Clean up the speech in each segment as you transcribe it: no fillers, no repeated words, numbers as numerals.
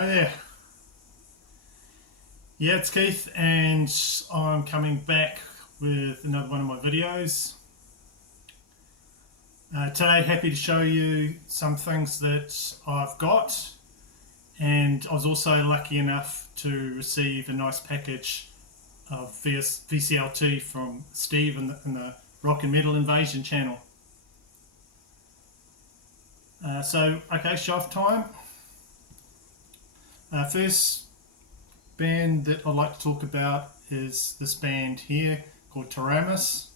Hi there. Yeah, it's Keith, and I'm coming back with another one of my videos. Today, happy to show you some things that I've got, and I was also lucky enough to receive a nice package of VCLT from Steve in the Rock and Metal Invasion channel. Okay, show off time. First band that I'd like to talk about is this band here called Taramis,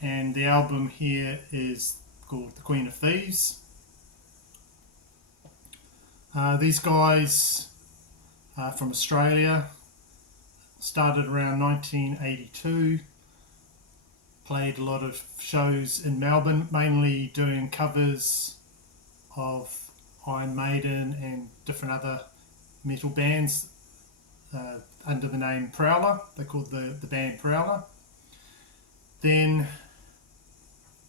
and the album here is called The Queen of Thieves. These guys are from Australia, started around 1982, played a lot of shows in Melbourne, mainly doing covers of Iron Maiden and different other metal bands under the name Prowler. They called the band Prowler. Then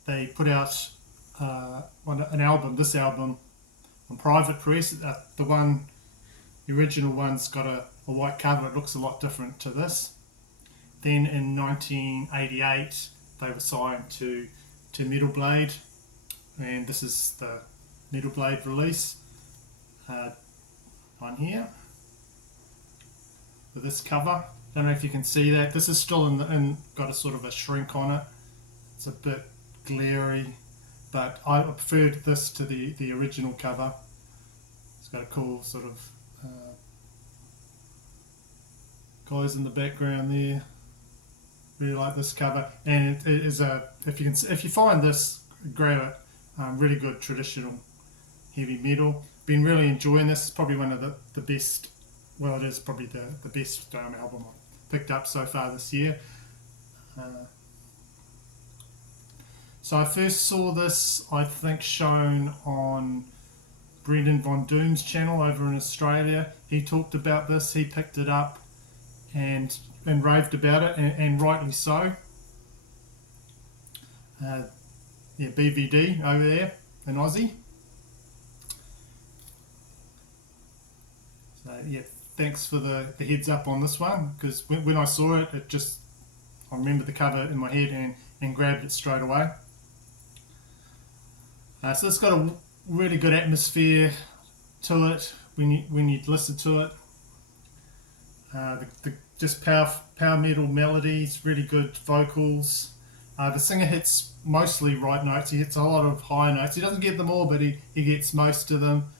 they put out an album, this album, on Private Press. The original one's got a white cover. It looks a lot different to this. Then in 1988 they were signed to Metal Blade, and this is the Metal Blade release on here with this cover. Don't know if you can see that. This is still got a sort of a shrink on it. It's a bit glary, but I preferred this to the original cover. It's got a cool sort of guys in the background there. Really like this cover, and it is if you find this, grab it. Really good traditional heavy metal. Been really enjoying this. It's probably one of the best. Well, it is probably the best album I've picked up so far this year. So I first saw this, I think, shown on Brendan Von Doom's channel over in Australia. He talked about this, he picked it up and raved about it, and rightly so. Yeah, BVD over there in Aussie. So yeah, thanks for the heads up on this one, because when I saw it, I remember the cover in my head and grabbed it straight away. So it's got a really good atmosphere to it when you listen to it. Just power metal melodies, really good vocals. The singer hits mostly right notes. He hits a lot of high notes. He doesn't get them all, but he gets most of them.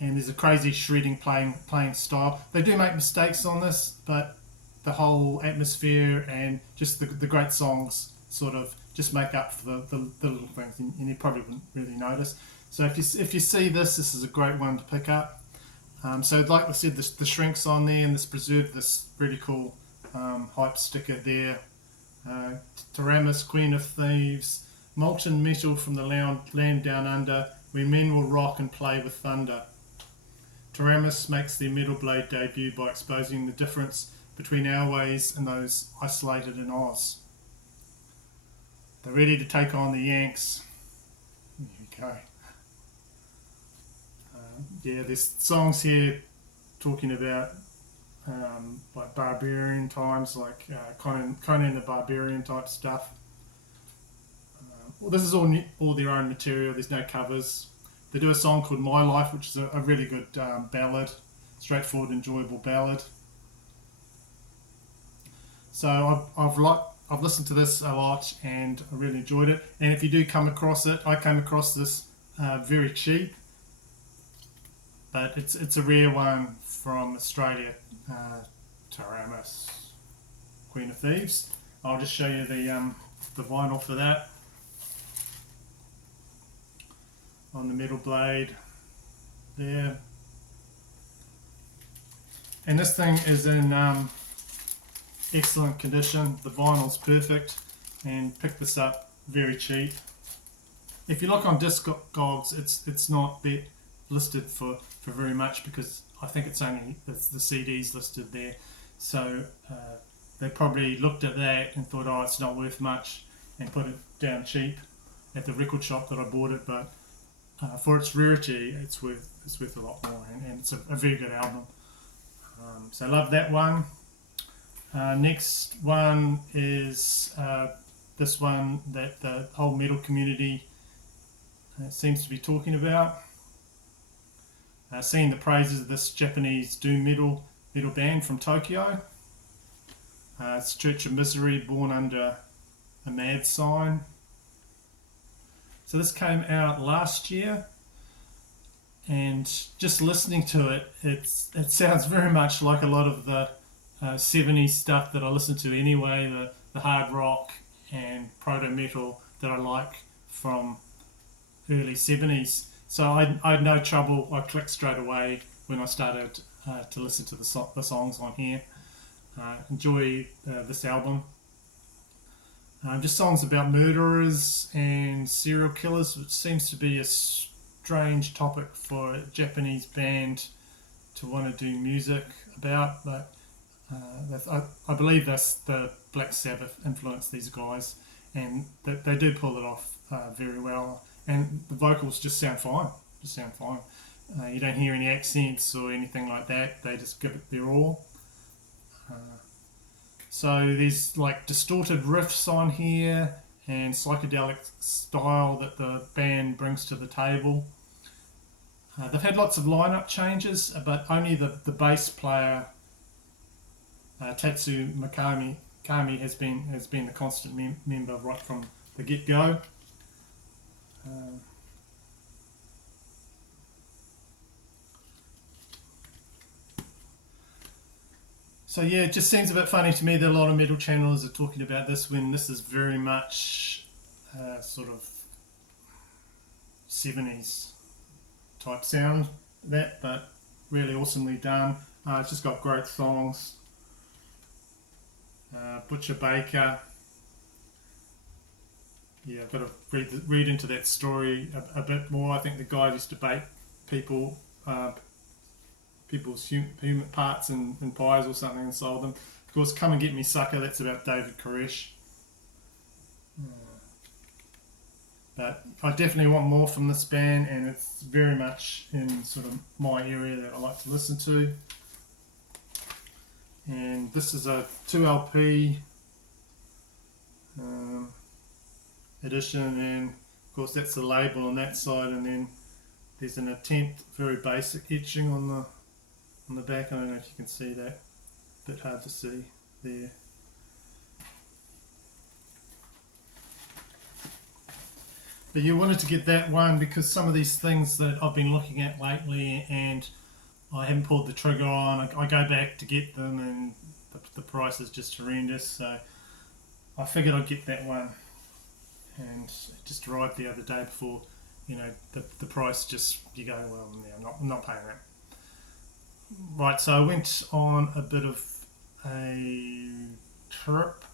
And there's a crazy shredding playing style. They do make mistakes on this, but the whole atmosphere and just the great songs sort of just make up for the little things, and you probably wouldn't really notice. So if you see this is a great one to pick up. So like I said, the shrink's on there, and this preserved this really cool hype sticker there. Taramis, Queen of Thieves, molten metal from the land down under, where men will rock and play with thunder. Taramis makes their Metal Blade debut by exposing the difference between our ways and those isolated in Oz. They're ready to take on the Yanks. There you go. Yeah, there's songs here talking about like barbarian times, like Conan the Barbarian type stuff. Well, this is all their own material. There's no covers. They do a song called My Life, which is a really good ballad, straightforward, enjoyable ballad. So I've listened to this a lot, and I really enjoyed it. And if you do come across it, I came across this very cheap, but it's a rare one from Australia. Taramis, Queen of Thieves. I'll just show you the vinyl for that on the Metal Blade there. And this thing is in excellent condition. The vinyl's perfect, and picked this up very cheap. If you look on Discogs, it's not listed for very much, because I think it's only the CD's listed there. So they probably looked at that and thought, oh, it's not worth much, and put it down cheap at the record shop that I bought it. But for its rarity, it's worth a lot more, and it's a very good album. So I love that one. Next one is this one that the whole metal community seems to be talking about. Singing the praises of this Japanese doom metal band from Tokyo. It's Church of Misery, born under a mad sign. So this came out last year, and just listening to it, it sounds very much like a lot of the 70s stuff that I listen to anyway, the hard rock and proto metal that I like from early 70s. So I had no trouble. I clicked straight away when I started to listen to the songs on here. Enjoy this album. Just songs about murderers and serial killers, which seems to be a strange topic for a Japanese band to want to do music about. But I believe that's the Black Sabbath influenced these guys, and they do pull it off very well. And the vocals just sound fine. You don't hear any accents or anything like that. They just give it their all. So there's like distorted riffs on here and psychedelic style that the band brings to the table. They've had lots of lineup changes, but only the bass player Tatsu Kami has been the constant member right from the get-go. So yeah, it just seems a bit funny to me that a lot of metal channels are talking about this when this is very much sort of 70s type sound, but really awesomely done. It's just got great songs. Butcher Baker. Yeah, I've got to read into that story a bit more. I think the guy used to bake people's human parts in pies or something and sold them. Of course, Come and Get Me Sucker, that's about David Koresh. But I definitely want more from this band, and it's very much in sort of my area that I like to listen to. And this is a 2LP edition, and of course that's the label on that side, and then there's an attempt, very basic etching on the back. I don't know if you can see that, a bit hard to see there. But you wanted to get that one because some of these things that I've been looking at lately and I haven't pulled the trigger on, I go back to get them and the price is just horrendous, so I figured I'd get that one, and it just arrived the other day before, the price just, you go, well, yeah, I'm not paying that. Right, so I went on a bit of a trip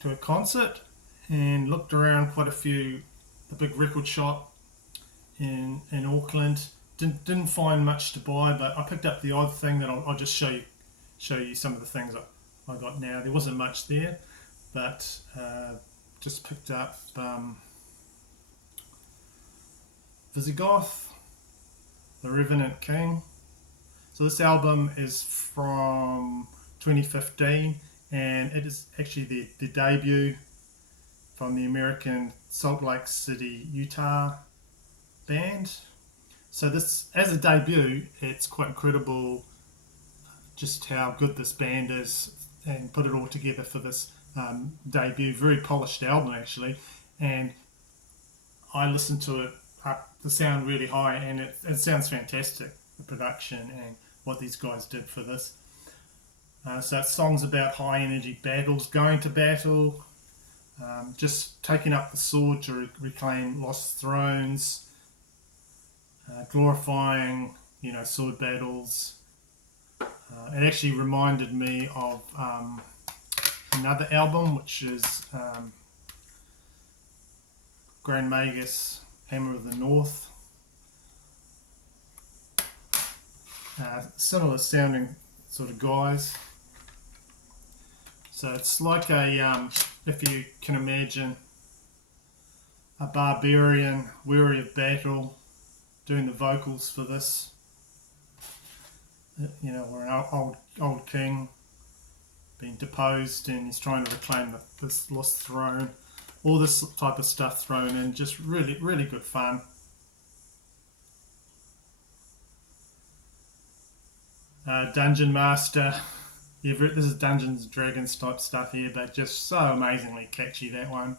to a concert and looked around quite a few, the big record shop in Auckland. Didn't find much to buy, but I picked up the odd thing that I'll just show you some of the things I got now. There wasn't much there, but just picked up Visigoth, The Revenant King. So this album is from 2015, and it is actually the debut from the American Salt Lake City, Utah band. So this, as a debut, it's quite incredible just how good this band is, and put it all together for this debut. Very polished album actually, and I listened to it up the sound really high, and it sounds fantastic, the production and what these guys did for this. So it's songs about high energy battles, going to battle, just taking up the sword to reclaim lost thrones, glorifying, sword battles. It actually reminded me of another album, which is Grand Magus, Hammer of the North. Similar sounding sort of guys. So it's like a, if you can imagine, a barbarian weary of battle, doing the vocals for this. You know, we're an old king being deposed, and he's trying to reclaim this lost throne. All this type of stuff thrown in, just really, really good fun. Dungeon Master. Yeah, this is Dungeons and Dragons type stuff here, but just so amazingly catchy, that one.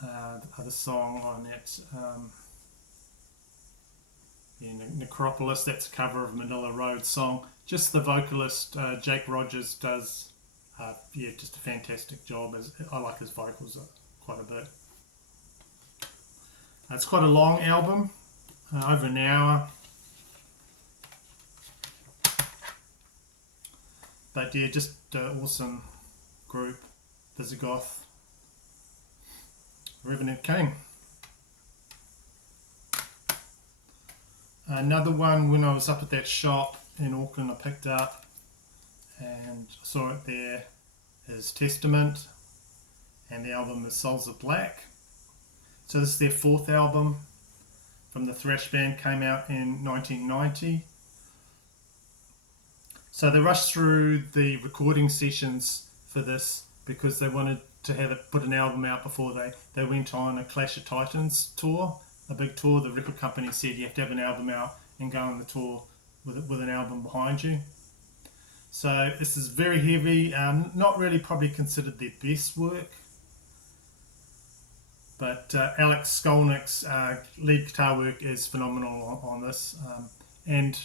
The other song on that, Necropolis, that's a cover of Manila Road song. Just the vocalist, Jake Rogers, does just a fantastic job. I like his vocals quite a bit. It's quite a long album, over an hour. But yeah, just an awesome group, Visigoth, Revenant King. Another one, when I was up at that shop in Auckland, I picked up and saw it there, is Testament, and the album is Souls of Black. So this is their 4th album from the thrash band, came out in 1990. So they rushed through the recording sessions for this because they wanted to put an album out before they went on a Clash of Titans tour, a big tour. The record company said you have to have an album out and go on the tour with an album behind you. So this is very heavy, not really probably considered their best work. But Alex Skolnick's lead guitar work is phenomenal on this. And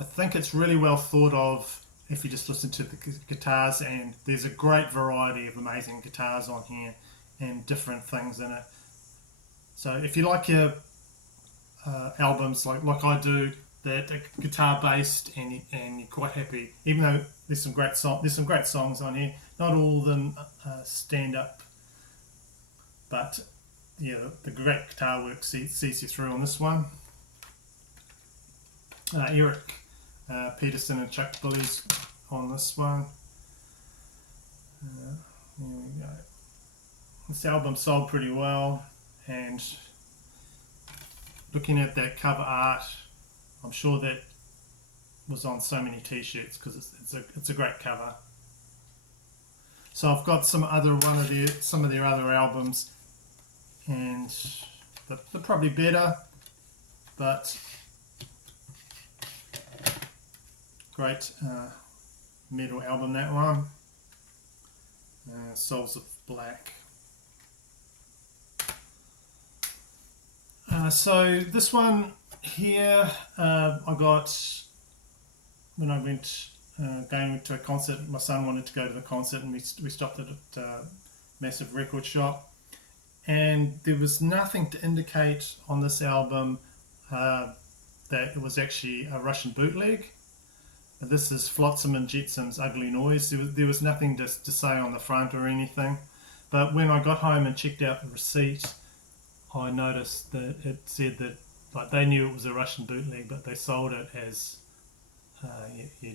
I think it's really well thought of if you just listen to the guitars, and there's a great variety of amazing guitars on here and different things in it. So if you like your albums like I do, that are guitar based and you're quite happy, even though there's some great songs on here, not all of them stand up, but yeah, the great guitar work sees you through on this one. Eric Peterson and Chuck Billy's on this one. Here we go. This album sold pretty well, and looking at that cover art, I'm sure that was on so many t-shirts because it's a great cover. So I've got some of their other albums, and they're probably better, but great metal album, that one. Souls of Black. So this one here, I got when I went going to a concert. My son wanted to go to the concert, and we stopped at a massive record shop, and there was nothing to indicate on this album that it was actually a Russian bootleg. This is Flotsam and Jetsam's Ugly Noise. There was nothing to say on the front or anything, but when I got home and checked out the receipt, I noticed that it said that they knew it was a Russian bootleg, but they sold it as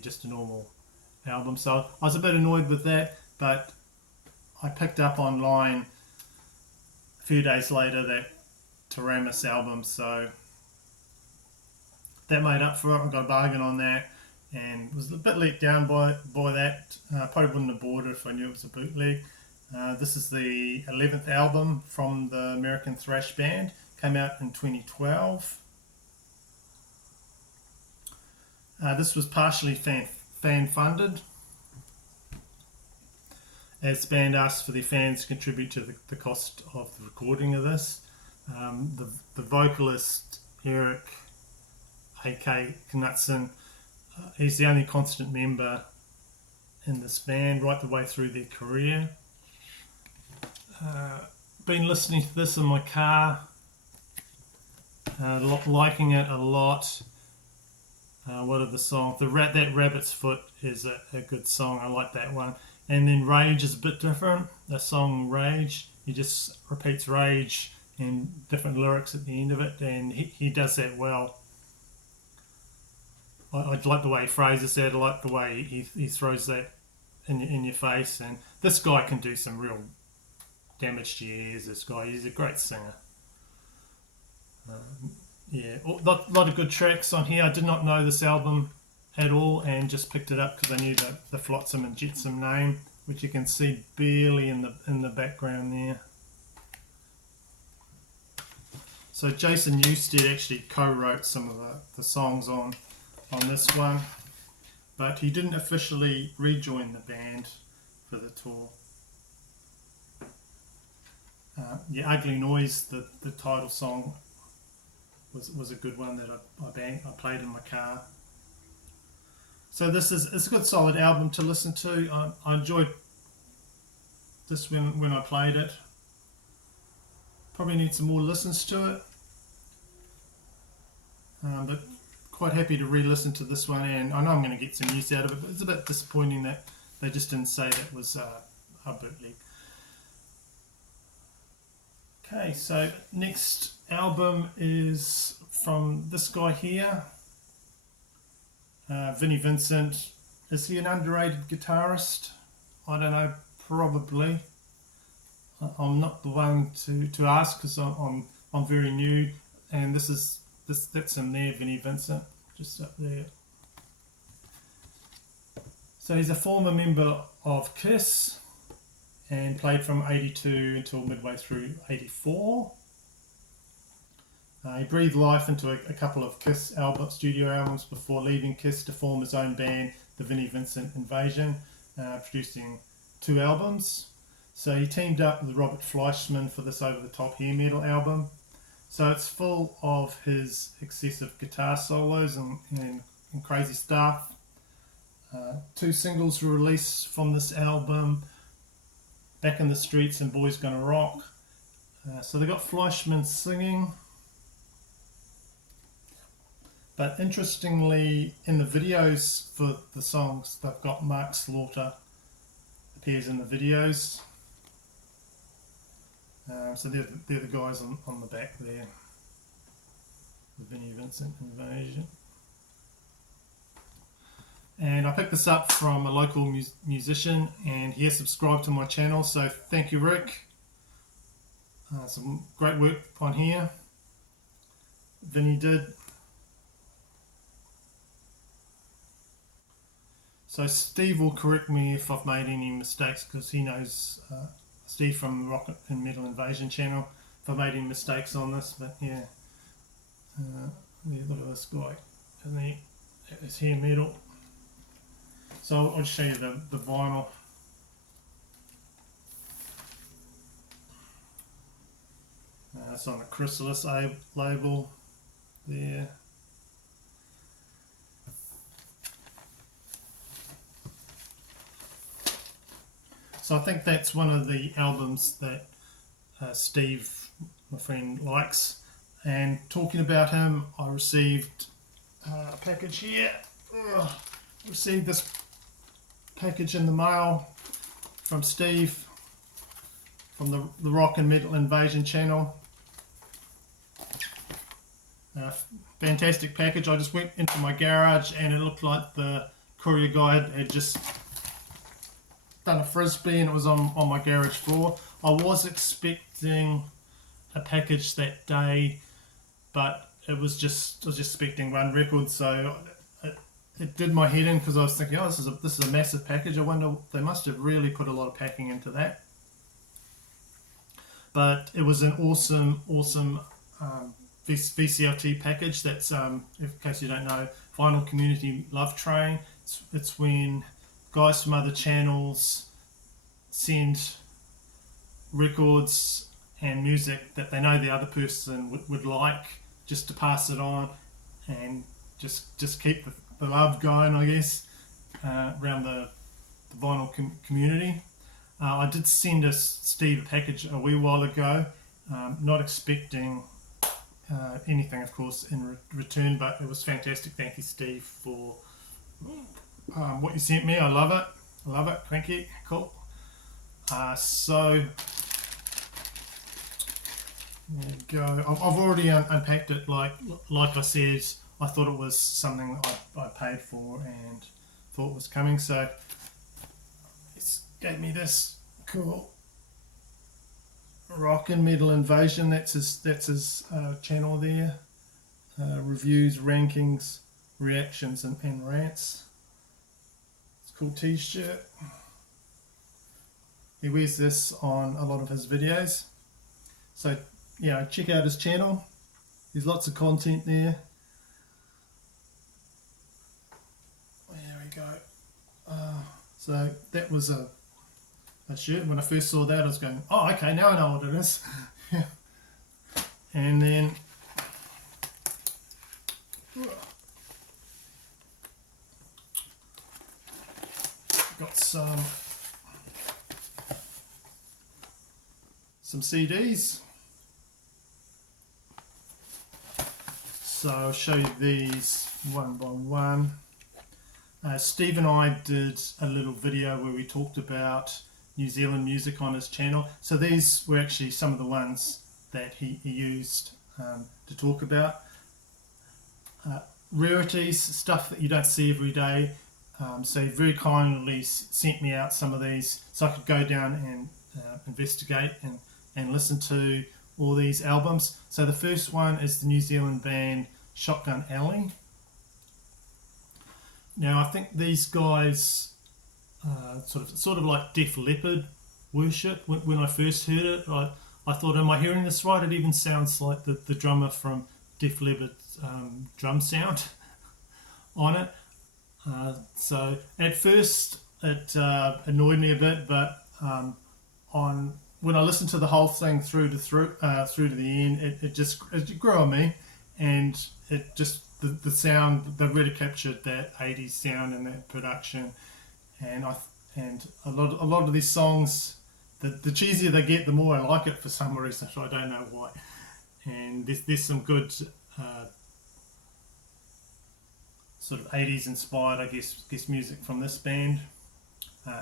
just a normal album. So I was a bit annoyed with that, but I picked up online a few days later that Taramis album, so that made up for it. I got a bargain on that, and was a bit let down by that. Probably wouldn't have bought it if I knew it was a bootleg. This is the 11th album from the American thrash band. Came out in 2012. This was partially fan funded, as the band asked for their fans to contribute to the cost of the recording of this. The vocalist Eric A.K. Knutson, he's the only constant member in this band right the way through their career. Been listening to this in my car, liking it a lot. What are the songs? That Rabbit's Foot is a good song. I like that one. And then Rage is a bit different. The song Rage, he just repeats Rage and different lyrics at the end of it, and he does that well. I like the way he phrases that. I like the way he throws that in your face. And this guy can do some real damage to your ears. This guy, he's a great singer. Yeah, a lot of good tracks on here. I did not know this album at all and just picked it up because I knew the Flotsam and Jetsam name, which you can see barely in the background there. So Jason Newsted actually co-wrote some of the songs on this one, but he didn't officially rejoin the band for the tour. Yeah, Ugly Noise, the title song, was a good one that I played in my car. So it's a good solid album to listen to. I enjoyed this when I played it. Probably need some more listens to it, but quite happy to re-listen to this one, and I know I'm going to get some use out of it, but it's a bit disappointing that they just didn't say that was a bootleg. Okay, so next album is from this guy here, Vinnie Vincent. Is he an underrated guitarist? I don't know, probably. I'm not the one to ask because I'm very new, and that's him there, Vinnie Vincent, just up there. So he's a former member of Kiss and played from 82 until midway through 84. He breathed life into a couple of Kiss studio albums before leaving Kiss to form his own band, the Vinnie Vincent Invasion, producing 2 albums. So he teamed up with Robert Fleischman for this over-the-top hair metal album. So it's full of his excessive guitar solos and crazy stuff. 2 singles were released from this album, Back in the Streets and Boys Gonna Rock. So they got Fleischman singing. But interestingly, in the videos for the songs, they've got Mark Slaughter appears in the videos. So they're the guys on the back there, the Vinnie Vincent Invasion. And I picked this up from a local musician, and he has subscribed to my channel, so thank you, Rick. Some great work on here, Vinnie did. So Steve will correct me if I've made any mistakes, because he knows, Steve from the Rock and Metal Invasion channel, if I've made any mistakes on this, but yeah. Look at this guy, and his hair metal. So I'll just show you the vinyl. It's on the Chrysalis label there. So I think that's one of the albums that Steve, my friend, likes. And talking about him, I received a package here. Received this package in the mail from Steve from the Rock and Metal Invasion channel. Fantastic package. I just went into my garage and it looked like the courier guy had just done a frisbee and it was on my garage floor. I was expecting a package that day, but I was just expecting one record, so it did my head in because I was thinking, oh, this is a massive package. I wonder, they must have really put a lot of packing into that. But it was an awesome VCLT package. That's, in case you don't know, Vinyl Community Love Train. It's when guys from other channels send records and music that they know the other person would like, just to pass it on and just keep the love going, I guess, around the vinyl community. I did send Steve a package a wee while ago, not expecting anything, of course, in return, but it was fantastic. Thank you, Steve, for what you sent me. I love it. Thank you. Cool. So there you go. I've already unpacked it. Like I said, I thought it was something I paid for and thought was coming. So it gave me this cool Rock and Metal Invasion. That's his channel there. Reviews, rankings, reactions, and rants. It's a cool t-shirt. He wears this on a lot of his videos. So, check out his channel. There's lots of content there. There we go. So that was a shirt. When I first saw that, I was going, oh, okay, now I know what it is. And then got some CDs. So I'll show you these one by one. Steve and I did a little video where we talked about New Zealand music on his channel. So these were actually some of the ones that he used to talk about. Rarities, stuff that you don't see every day. So he very kindly sent me out some of these so I could go down and investigate and listen to all these albums. So the first one is the New Zealand band Shotgun Alley. Now I think these guys sort of like Def Leppard worship. When I first heard it, I thought, am I hearing this right? It even sounds like the drummer from Def Leppard's drum sound on it. So at first it annoyed me a bit, but when I listened to the whole thing through to the end, it grew on me, and it just the sound, they really captured that 80s sound and that production, and a lot of these songs, the cheesier they get, the more I like it for some reason. So I don't know why. And there's some good sort of 80s inspired, I guess music from this band.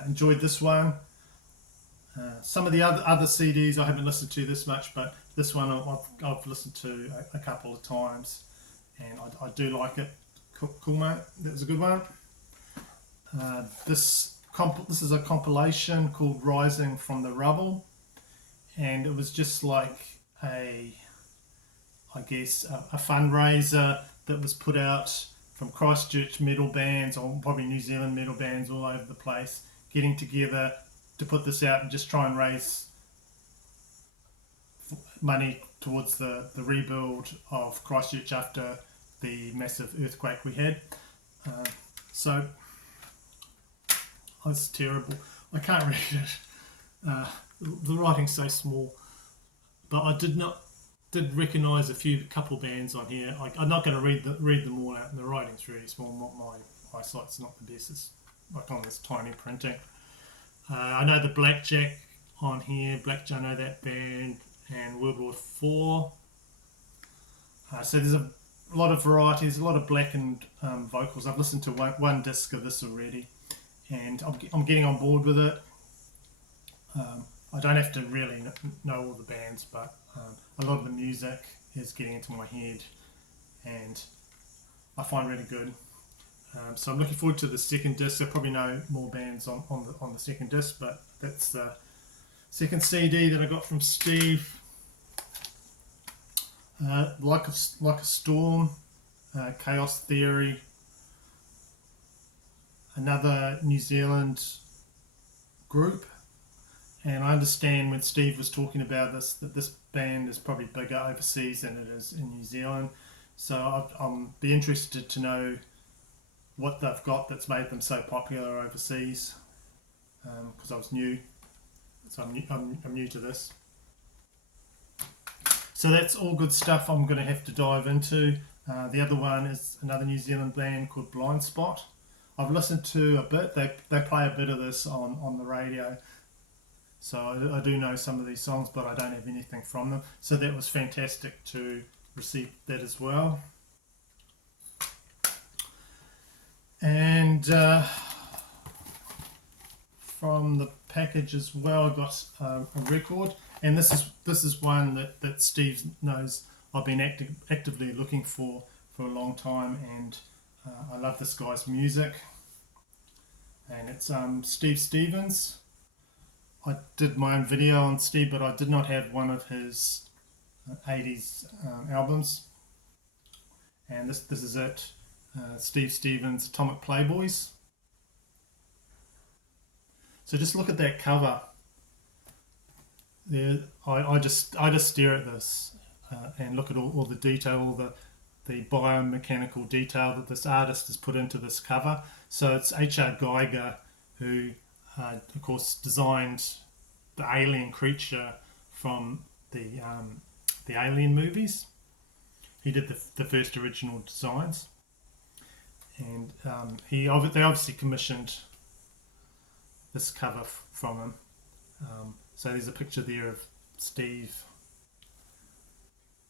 Enjoyed this one. Some of the other CDs I haven't listened to this much, but this one I've listened to a couple of times, and I do like it. Cool, mate. That was a good one. This is a compilation called Rising from the Rubble, and it was just like a fundraiser that was put out from Christchurch metal bands, or probably New Zealand metal bands all over the place, getting together to put this out and just try and raise money towards the rebuild of Christchurch after the massive earthquake we had. So it's terrible. I can't read it. The writing's so small, but I did recognise a couple bands on here. I'm not going to read them all out, and the writing's really small. My eyesight's not the best. It's like on this tiny printing. I know the Blackjack on here. Blackjack, I know that band, and World War IV. So there's a lot of varieties, a lot of blackened vocals. I've listened to one disc of this already, and I'm getting on board with it. I don't have to really know all the bands, but a lot of the music is getting into my head, and I find really good. So I'm looking forward to the second disc. I probably know more bands on the second disc, but that's the second CD that I got from Steve. Like a Storm, Chaos Theory, another New Zealand group. And I understand when Steve was talking about this, that this band is probably bigger overseas than it is in New Zealand. So I'll be interested to know what they've got that's made them so popular overseas. Because I was new, so I'm new to this. So that's all good stuff I'm going to have to dive into. The other one is another New Zealand band called Blind Spot. I've listened to a bit. They play a bit of this on the radio. So I do know some of these songs, but I don't have anything from them. So that was fantastic to receive that as well. And from the package as well, I got a record. And this is one that Steve knows I've been actively looking for a long time, and I love this guy's music. And it's Steve Stevens. I did my own video on Steve, but I did not have one of his 80s albums. And this is it, Steve Stevens' Atomic Playboys. So just look at that cover. There, I just stare at this and look at all the detail, all the biomechanical detail that this artist has put into this cover. So it's H.R. Geiger who, of course, designed the alien creature from the Alien movies. He did the first original designs, and they obviously commissioned this cover from him. So there's a picture there of Steve,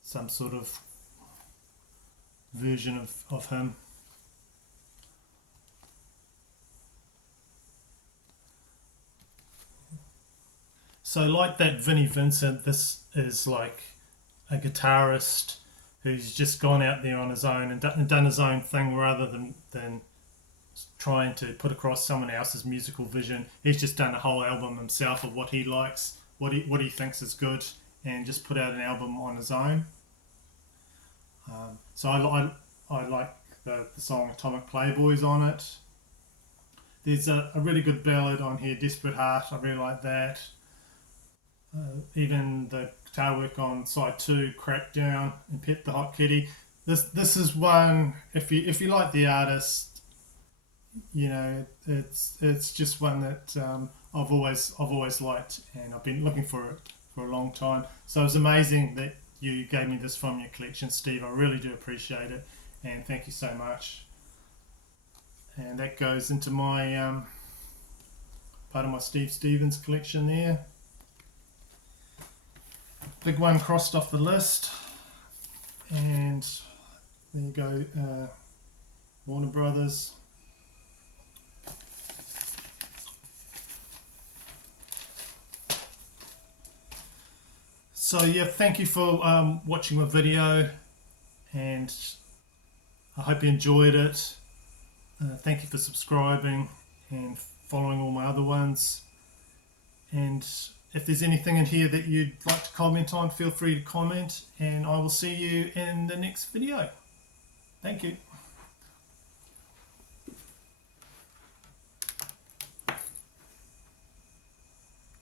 some sort of version of him. So like that Vinnie Vincent, this is like a guitarist who's just gone out there on his own and done his own thing rather than trying to put across someone else's musical vision. He's just done a whole album himself of what he likes, what he thinks is good, and just put out an album on his own. So I like the song Atomic Playboys on it. There's a really good ballad on here, Desperate Heart. I really like that. Even the guitar work on side 2, Crackdown and Pet the Hot Kitty. This is one, if you like the artist, you know, it's just one that I've always liked, and I've been looking for it for a long time. So it's amazing that you gave me this from your collection, Steve. I really do appreciate it, and thank you so much. And that goes into my part of my Steve Stevens collection there. Big one crossed off the list, and there you go, Warner Brothers. So yeah, thank you for watching my video, and I hope you enjoyed it. Thank you for subscribing and following all my other ones. And if there's anything in here that you'd like to comment on, feel free to comment, and I will see you in the next video. Thank you.